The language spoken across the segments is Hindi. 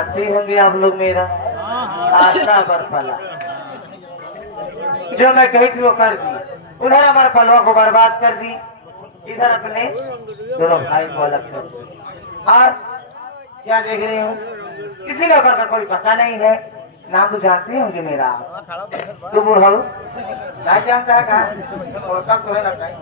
जानते होंगे आप लोग मेरा आशा पर पला। जो मैं कही थी वो कर दी, उधर हमारे पलवा को बर्बाद कर दी, इधर अपने दोनों भाई को अलग कर दी। और क्या देख रहे हो, किसी का घर का कोई पता नहीं है। नाम तो जानते होंगे मेरा, तो बूढ़ा क्या जानता है कहा तो है लगता है।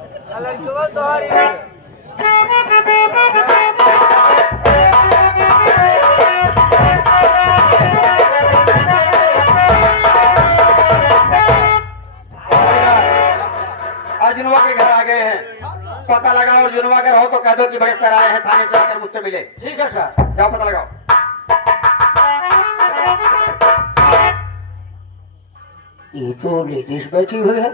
अर्जुनवा के घर आ गए हैं, पता लगाओ। अर्जुनवा अगर हो तो कह दो कि बड़े सर आए हैं, थाने से आकर मुझसे मिले। ठीक है सर, जाओ पता लगाओ। ये तो लेडीज बैठी हुई है।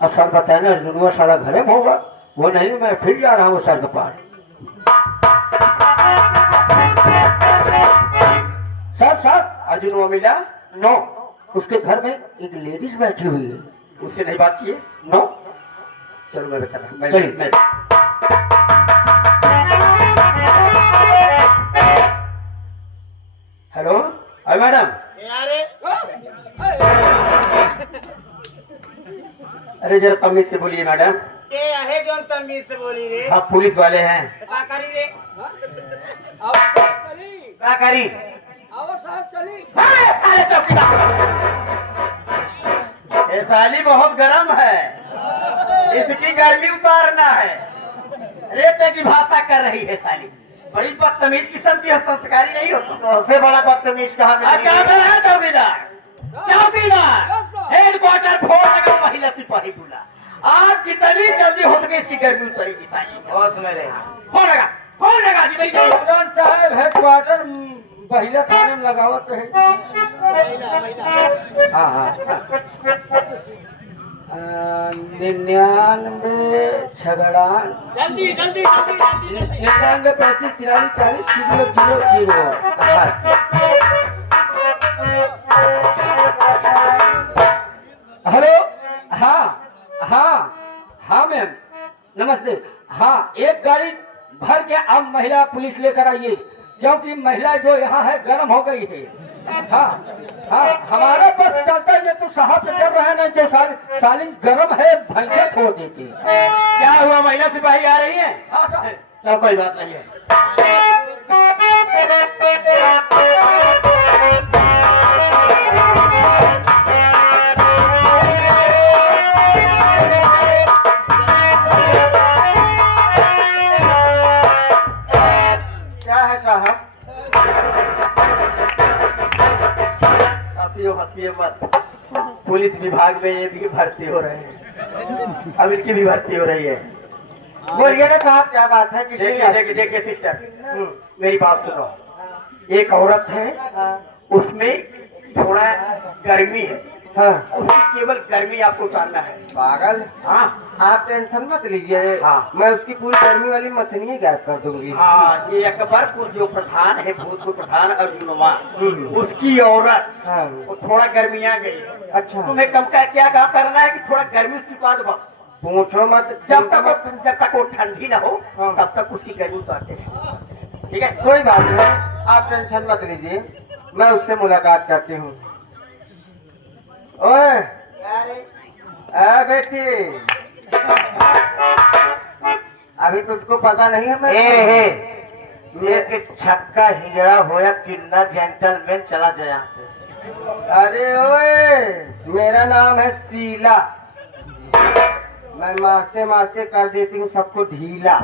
अब सर बताए ना, अर्जुनवा सारा घरे में होगा। वो नहीं, मैं फिर जा रहा हूँ सर के पास। सर सर, अर्जुनवा मिला? नो, उसके घर में एक लेडीज बैठी हुई है, उससे नहीं बात किए? नो। चलो मैं चला, चलिए। हेलो, अरे मैडम। अरे जरा तमीज से बोलिए मैडम। है जो तमीज से बोली रे। आप पुलिस वाले हैं? क्या करी रे? क्या करी? ये साली बहुत गर्म है, इसकी गर्मी उतारना है। रेते की भाषा कर रही है साली, बड़ी बदतमीज किस्म की है, संस्कारी नहीं हो तो उससे बड़ा बदतमीज कहाँ है? चौकीदार, चौकीदार हेडक्वार्टर फोड़ लगा, महिला सिपाही बोला। आज जितनी जल्दी हो सके इसकी गर्मी उतरेगी साली। और सुन रहे फोन लगा, फोन लगा जितनी जल्दी। साहब हेडक्वार्टर महिला थाने में लगावत है। हाँ हाँ, 99 छगड़ा जल्दी जल्दी जल्दी जल्दी 99 25 44 40 000। हेलो, हाँ हाँ हाँ मैम, नमस्ते। हाँ, एक गाड़ी भर के आप महिला पुलिस लेकर आइए, क्योंकि महिला जो यहाँ है गर्म हो गई है। हाँ हाँ, हमारा बस चलता है तो साहब से कर रहे हैं, जो साली गर्म है भैंसे छोड़ देती। क्या हुआ, महिला सिपाही आ रही है? हाँ साहब, चलो कोई बात नहीं है। क्या है साहब? हंसिए मत, पुलिस विभाग में ये भी भर्ती हो रहे हैं, अब इनकी भी भर्ती हो रही है। बोलिए ना साहब, क्या बात है? देखिए देखिए सिस्टर, मेरी बात सुनो। एक औरत है, उसमें थोड़ा गर्मी है। हाँ, उसकी केवल गर्मी आपको उतारना है। पागल? हाँ, आप टेंशन मत लीजिए। हाँ, मैं उसकी पूरी गर्मी वाली मशीन ही गायब कर दूंगी। हाँ, ये अकबरपुर जो प्रधान है, भूतपूर्व प्रधान अर्जुनवा, उसकी औरत, हाँ, वो थोड़ा गर्मिया गई। अच्छा, तुम्हें कम का क्या काम करना है कि थोड़ा गर्मी उसकी उतार दो। पूछो मत, जब तक वो ठंडी ना हो तब तक उसकी गर्मी उतारते हैं। ठीक है, कोई बात नहीं, आप टेंशन मत लीजिए, मैं उससे मुलाकात करती हूँ। ओए बेटी, अभी तुझको पता नहीं है मैं छक्का हिजड़ा होया किन्ना जेंटलमैन चला जाया। अरे ओए, मेरा नाम है शीला, मैं मारते मारते कर देती हूँ सबको ढीला।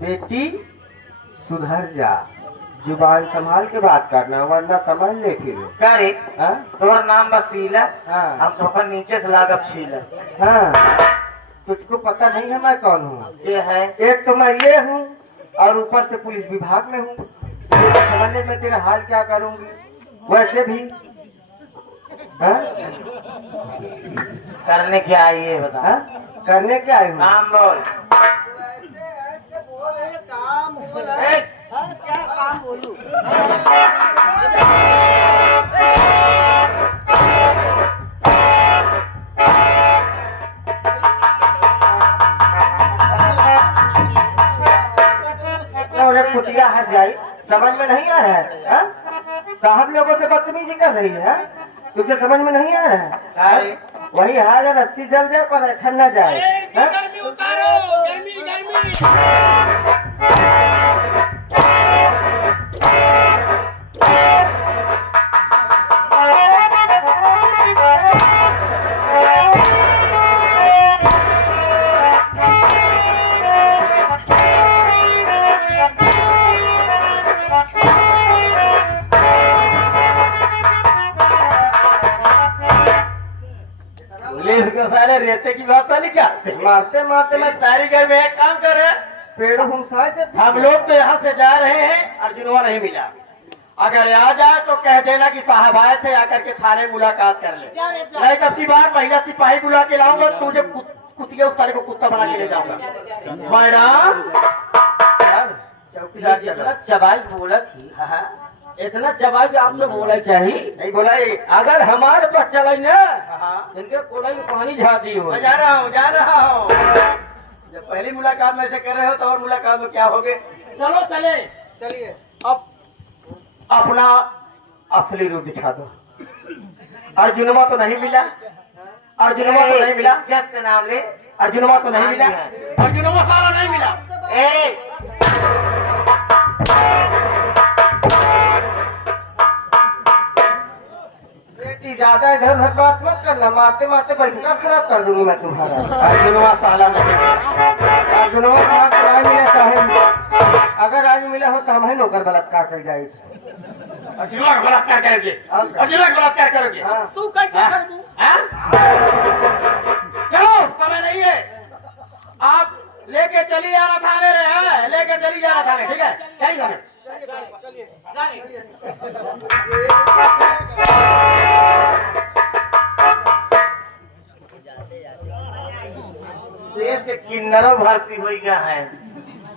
बेटी सुधर जा, जुबान संभाल के बात करना, वरना समझ ले फिर। क्या रे? तोर नाम बसीला? हाँ, हम तो नीचे से लागब छीला। हाँ, तुझको पता नहीं है मैं कौन हूँ? ये है, एक तो मैं ये हूँ और ऊपर से पुलिस विभाग में हूँ। समझ ले मैं तेरा हाल क्या करूँगी। वैसे भी हाँ? करने क्या आई है बता? हाँ? करने क्या आई हूँ? नाम बोल। काम बोल, क्या काम बोलूं? कुटिया हट जाए समझ में नहीं आ रहा है हाँ? साहब लोगों से बदतमीजी कर रही है हाँ? तुझे समझ में नहीं आ रहा है अरे वही है अगर रस्सी जल जाए पर ठंडा जाए हाँ? गर्मी उतारो, गर्मी गर्मी। पुलिस के सारे रेते की बात नहीं क्या मारते मारते मैं तारी घर में एक काम कर रहे पेड़ घुसाए थे हम लोग तो यहाँ से जा रहे हैं अर्जुनवा नहीं मिला अगर आ जाए तो कह देना कि साहब आए थे आकर के थाने मुलाकात कर ले नहीं तो अगली बार महिला सिपाही बुला के लाऊंगा तुझे कुतिया उस सारे को कुत्ता बना के ले जाऊंगा मैडम चौकीदार इतना चबाई बोला थी, इतना चबाई भी आपसे बोला चाहिए। नहीं बोला अगर हमारे पास चले ना इनके कोलाई में पानी झाड़ दी हो। मैं जा रहा हूँ जब पहली मुलाकात में से कर रहे हो तो और मुलाकात में क्या होगे चलो चले। चलिए अब अपना असली रूप दिखा दो अर्जुनवा तो नहीं मिला अर्जुनवा तो नहीं मिला जस से नाम ले अर्जुनवा तो नहीं मिला अर्जुनवा सारा नहीं मिला बेटी ज्यादा इधर उधर बात मत करना मारते मारते बैठना खराब कर दूंगी मैं तुम्हारा अर्जुनवा साला नहीं मिला अर्जुनवा साला तो नहीं मिला चाहे अगर आज मिला हो तो हम ही नौकर बलात्कार कर जाएगी अर्जुनवा का बलात्कार करोगे अर्जुनवा का बलात्कार करोगे तू कैसे कर दूं? चलो समय नहीं है आप लेके चली जाना थाने रहे लेके चली जाना थाने ठीक है चलिए जाने देश के किन्नरों भर्ती हो गया है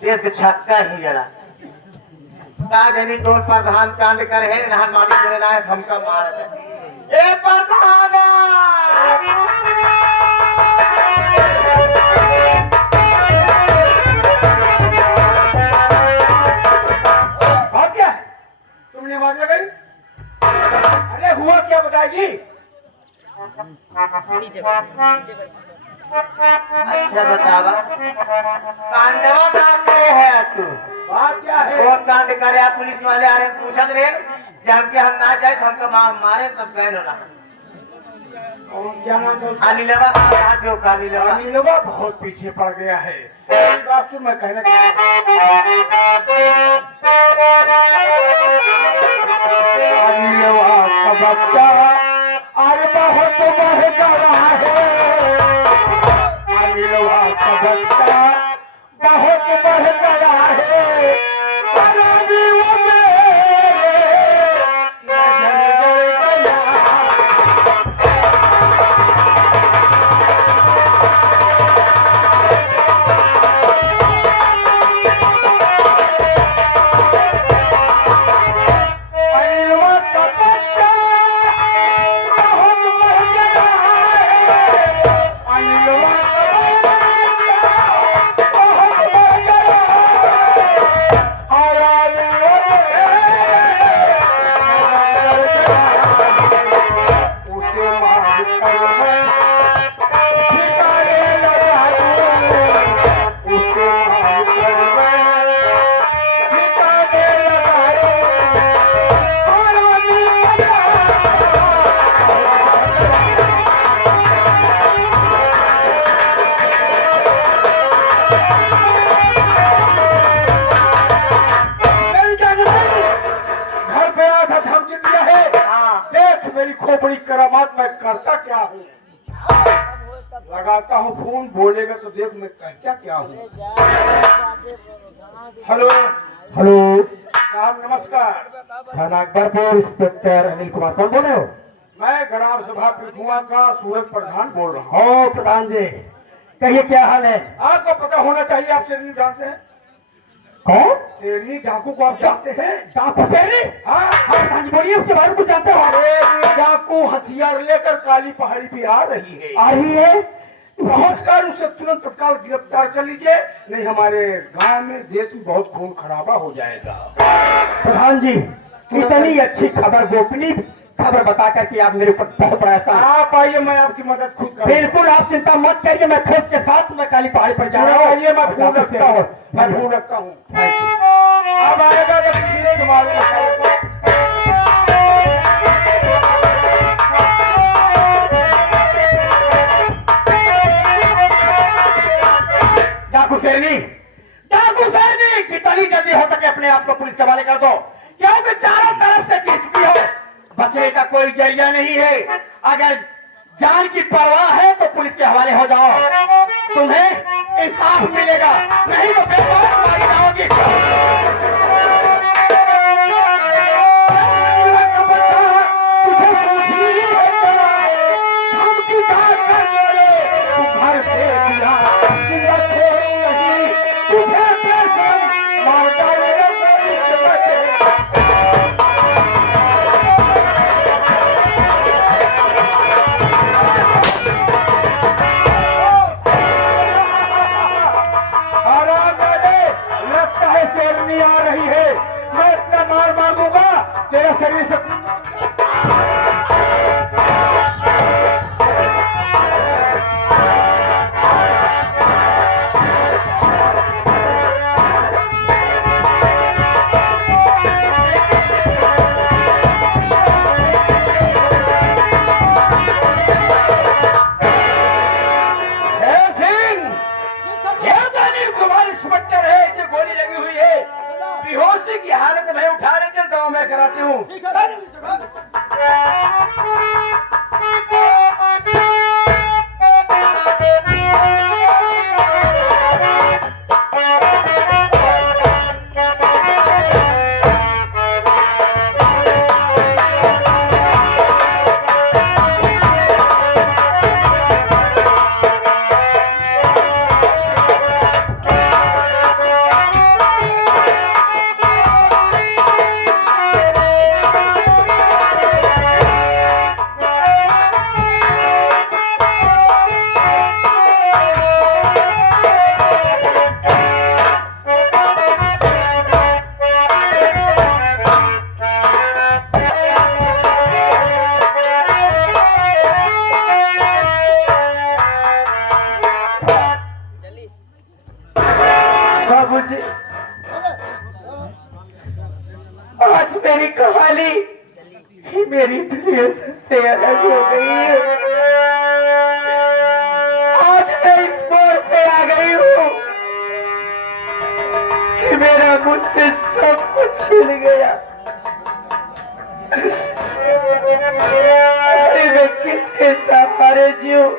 देश के छक्का ही जरा राजनी दो प्रधान कांड कर है नहान माटी जोड़े ना है धमका मार ए प्रधान बात क्या है तुमने आवाज लगाई अरे हुआ क्या बताएगी अच्छा बतावा कांडवा का करे है तू बात क्या है कौन कांड करे आप पुलिस वाले आ रहे हैं पूछत रहे जब के हम ना जाए तो हमको मारे तब गए ना क्या नाम था काली लवा जो काली लवा बहुत पीछे पड़ गया है बात सुन मैं कहना काली लवा का बच्चा अरे बहुत महंगा रहा है काली लवा का बच्चा बहुत महंगा रहा है मेरी खोपड़ी करामात मैं करता क्या हूँ लगाता हूँ खून बोलेगा तो देख मैं क्या क्या हूँ हेलो हेलो साहब नमस्कार थाना अकबरपुर इंस्पेक्टर अनिल कुमार कौन बोल रहे हो मैं ग्राम सभा पृथुआ का सूरज प्रधान बोल रहा हूँ प्रधान जी कहिए क्या हाल है आपको पता होना चाहिए आप शेरनी जानते हैं कौन शेरनी डाकू को आप जानते हैं डाकू शेरनी हाँ प्रधान जी बोलिए उसके बारे में कुछ जानते हो डाकू हथियार लेकर काली पहाड़ी पे आ रही है पहुंच कर उसे तुरंत तत्काल गिरफ्तार कर लीजिए, नहीं हमारे गांव में देश में बहुत खून खराबा हो जाएगा। प्रधान जी, इतनी अच्छी खबर, गोपनीय खबर बता करके आप मेरे ऊपर बहुत बड़ा एहसान। आप आइए, मैं आपकी मदद खुद करूंगा। बिल्कुल आप चिंता मत करिए, मैं फौज के साथ मैं काली पहाड़ी पर जा रहा हूँ। आइए, मैं फोन रखता हूँ, मैं फोन रखता हूँ। अब आएगा जब खीरे तुम्हारे डाकू शेरनी जितनी जल्दी हो सके अपने आप को पुलिस के हवाले कर दो, क्योंकि चारों तरफ से खिंचती हो, बचने का कोई जरिया नहीं है। अगर जान की परवाह है तो पुलिस के हवाले हो जाओ, तुम्हें इंसाफ मिलेगा, नहीं तो बेकार मारी जाओगी। शेरनी आ रही है, मैं इतना मार मारूंगा तेरा शरीर से। बेहोशी की हालत में उठा लेते दवा मैं कराती हूँ। बाबूजी, आज मेरी कहानी ही मेरी दुनिया से अलग हो गई है। आज मैं इस मोड़ पे आ गई हूँ कि मेरा मुझसे सब कुछ छिन गया। अरे मैं किसके सहारे जीऊं?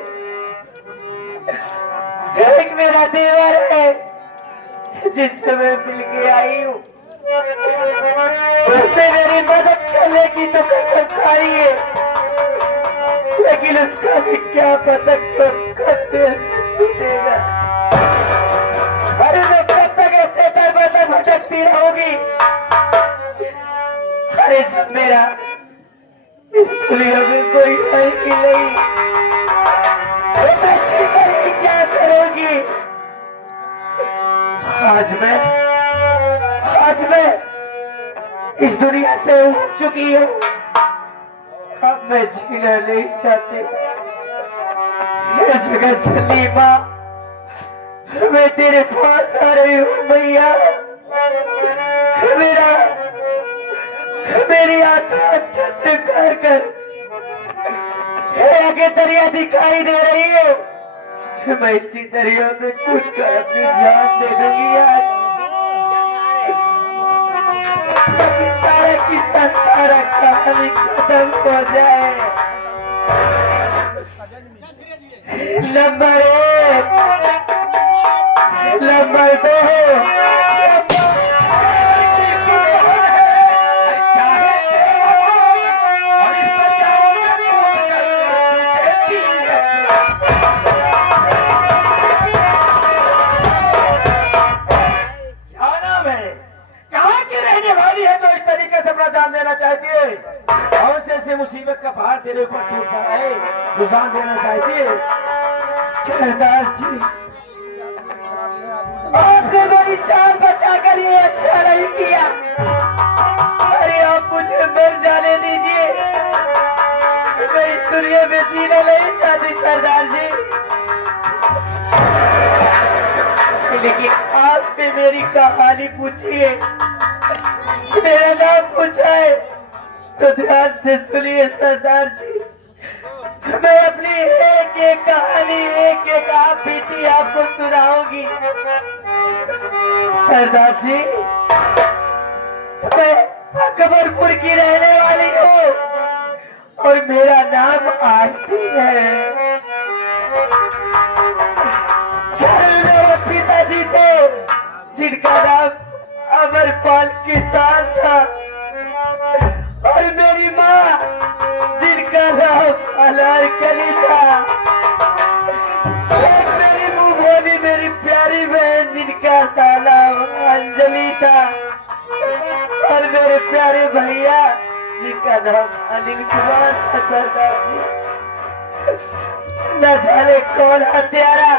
एक मेरा देवर है जिससे मैं मिल के आई हूँ, उसने मेरी मदद करने की तो कसम खाई है, लेकिन उसका भी क्या पता कब से छूटेगा। अरे मैं कब तक ऐसे दर बदर भटकती रहूंगी? अरे जब मेरा इस दुनिया में कोई है ही नहीं, तो मैं जीकर ही क्या करूंगी? आज मैं इस दुनिया से उठ चुकी हूँ, अब मैं जीना नहीं चाहती। ये जगत चली माँ, मैं तेरे पास आ रही हूँ भैया। मेरी आत्मा से कर कर आगे दरिया दिखाई दे रही है, मैं इसी दरिया में कूद कर अपनी जान दे दूंगी आज, ताकि सारा किस्सा सारा कहानी खत्म हो जाए। नंबर 1, नंबर 2, जान देना चाहती है, कौन से मुसीबत का पहाड़ तेरे ऊपर टूट पड़ा है, तू जान देना चाहती है। सरदार जी, आपने मेरी जान बचा कर ये अच्छा नहीं किया। अरे आप मुझे मर जाने दीजिए, मैं इस दुनिया में जीना नहीं चाहती सरदार जी। लेकिन आपने मेरी कहानी पूछी है, मेरा नाम पूछा है, तो ध्यान से सुनिए सरदार जी। मैं अपनी एक एक कहानी, एक एक आप बीती आपको सुनाऊंगी। सरदार जी, मैं अकबरपुर की रहने वाली हूँ और मेरा नाम आरती है। घर में मेरे पिताजी थे जिनका नाम अमरपाल किसान था, और मेरी माँ जिनका नाम अनारकली था। एक मेरी मुंह बोली मेरी प्यारी बहन जिनका नाम अंजलि था, और मेरे प्यारे भैया जिनका नाम अनिल कुमार था। सरदार जी, न जाने कौन हत्यारा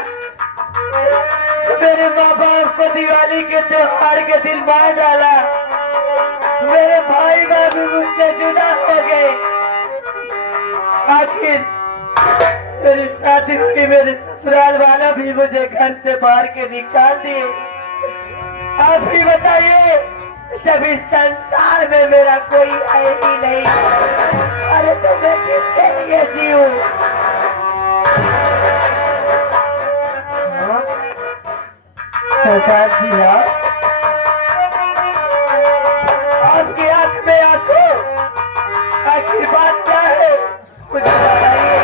मेरे माँ बाप को दिवाली के त्योहार के दिन मार डाला। मेरे भाई भाभी मुझसे जुदा हो गए। आखिर मेरी शादी हुई, मेरे ससुराल वाला भी मुझे घर से बाहर के निकाल दिए। आप ही बताइए, जब इस संसार में मेरा कोई है ही नहीं, अरे तो मैं किसके लिए जीऊं? सरदार जी, आपकी आंख में आंसू, आखिर बात क्या है मुझे बताइए।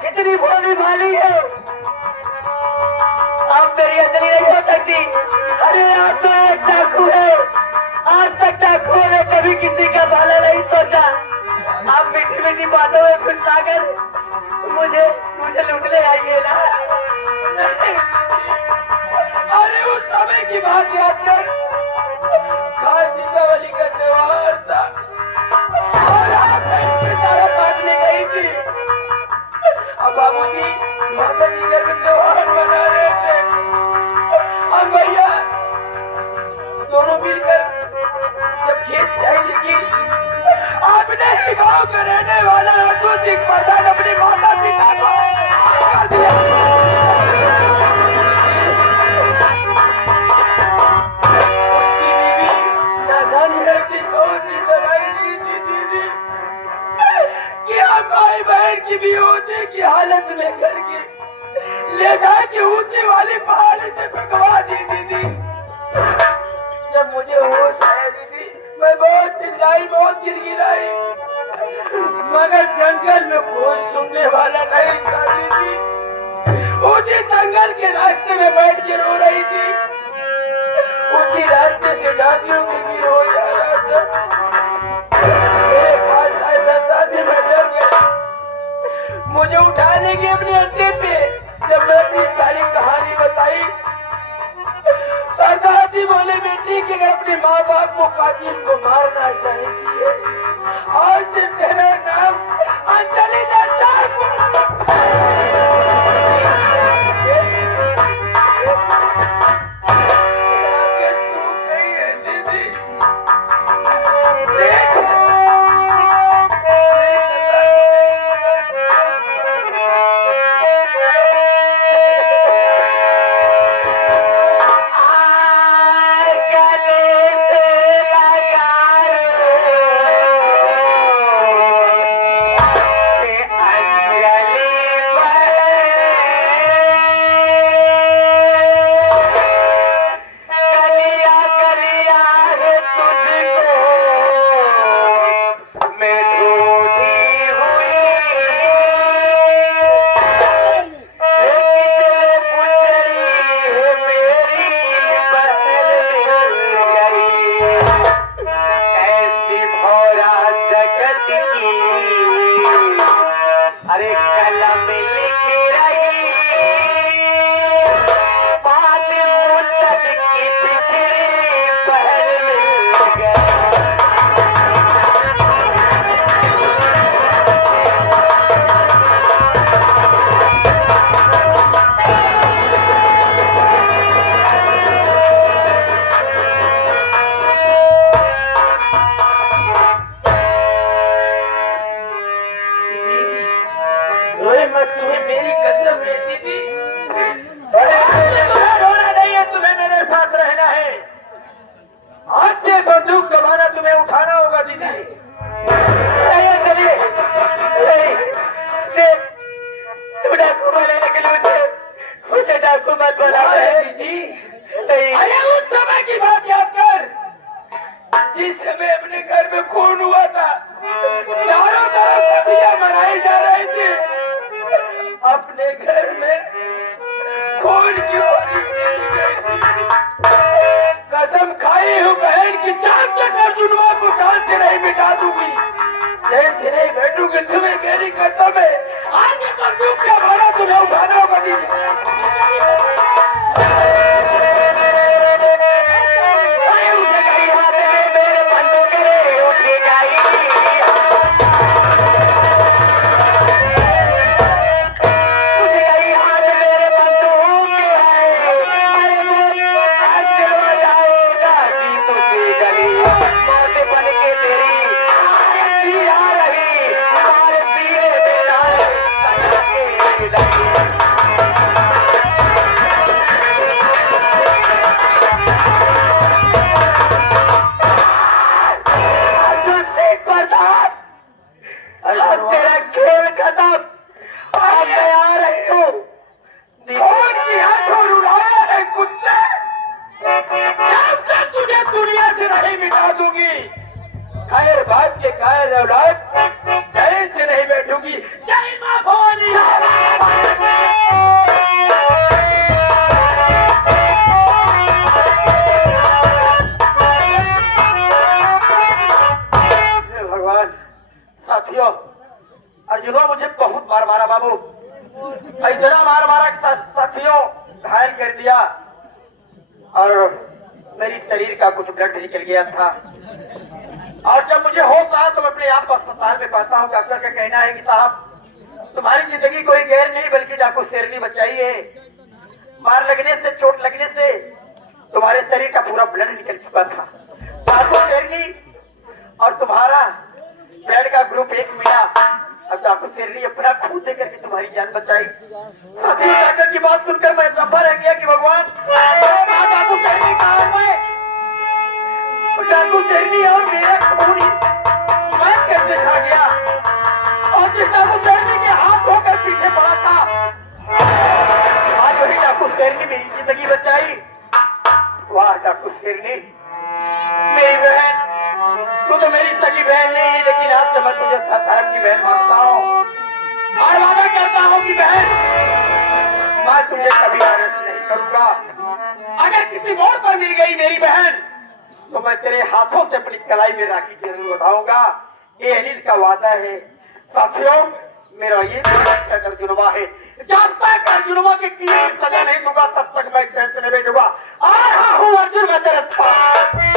कितनी भोली भाली है, अब मेरी अंजलि नहीं हो सकती। अरे आप तो एक डाकू है, आज तक डाकुओं ने कभी किसी का भला नहीं सोचा। आप मीठी मीठी बातों में खुश लाकर मुझे लूटने आइए ना। अरे उस समय की बात याद कर, खास दीपावली का त्योहार था और आप चारा काटने गई थी। अब बाबूजी माता जी घर में त्योहार मना रहे थे और भैया दोनों मिलकर जब खेत से आई, लेकिन आपने ही गाँव का रहने वाला अद्भुत प्रधान अपने माता पिता को की बेहोशी की हालत में करके ले जाके ऊंची वाली पहाड़ी से भगवा दी दीदी। जब मुझे होश आया दीदी, मैं बहुत चिल्लाई, बहुत गिड़गिड़ाई, मगर जंगल में कोई सुनने वाला नहीं था दीदी। ऊंची जंगल के रास्ते में बैठ के रो रही थी, ऊंची रास्ते से जातियों की गिरो जा रहा था। मुझे उठाने की अपने अड्डे पे जब मैं अपनी सारी कहानी बताई, सरदार जी बोले बेटी कि अगर अपने माँ बाप को कातिल को मारना चाहेती है और जब तेरा नाम अंजलि अरे कलम लिख रही बात मुद्दत के पीछे पहल मिल गया। मेरी कसम है दीदी, तुम्हें रोना नहीं है, तुम्हें मेरे साथ रहना है। हाथ से बंदूक कमाना तुम्हें उठाना होगा दीदी। तुम डाकू बने लेकिन मुझे डाकू मत बना दीदी। अरे उस समय की बात याद कर जिस समय अपने घर में खून हुआ था, चारों तरफ खुशियां मनाई जा रही थी। अपने घर में खून की होली खेली गई थी। कसम खाई हूँ बहन की जान तक अर्जुनवा को जान से नहीं मिटा दूंगी। जैसे नहीं बैठूंगी तुम्हें मेरी कसम है। आज ये बंदूक का भाड़ा तुम्हें उठाना होगा दीदी। खैर बात के कायर औलाद चैन से नहीं बैठूंगी। जय मां भवानी। भगवान, साथियों, अर्जुनों मुझे बहुत मार मारा बाबू, इतना मार मारा कि साथियों घायल कर दिया और मेरी शरीर का कुछ ब्लड निकल गया था। और जब मुझे होश आया तो मैं अपने आप को अस्पताल में पाता हूँ। डॉक्टर का कहना है कि साहब तुम्हारी जिंदगी कोई गैर नहीं बल्कि डाकू शेरनी बचाई है। मार लगने से, चोट लगने से तुम्हारे शरीर का पूरा ब्लड निकल चुका था। डाकू शेरनी और तुम्हारा ब्लड का ग्रुप एक मिला। अब डाकू शेरनी अपना खून देकर के तुम्हारी जान बचाई। साथियों, डॉक्टर की बात सुनकर मैं चंपा रह गया कि भगवान डाकू शेरनी कहाँ है? डाकू शेरनी और मेरा खून मैं कैसे खा गया? और जिस डाकू शेरनी के हाथ धोकर पीछे पड़ा था, आज वही डाकू शेरनी मेरी जिंदगी बचाई। वाह डाकू शेरनी, मेरी बहन, तू तो मेरी सगी बहन नहीं है, लेकिन आज से मैं तुझे धर्म की बहन मानता हूँ और वादा करता हूँ कि बहन मैं तुझे कभी अरेस्ट नहीं करूंगा। अगर किसी मोड़ पर मिल गई मेरी बहन तो मैं तेरे हाथों से अपनी कलाई में राखी जरूर उठाऊंगा। ये अनिल का वादा है। साथियों, मेरा ये अर्जुनवा है। जब तक अर्जुनवा के किए की सजा नहीं दूंगा तब तक मैं चैन से नहीं बैठूंगा। आ रहा हूँ अर्जुन, मैं तेरे पास।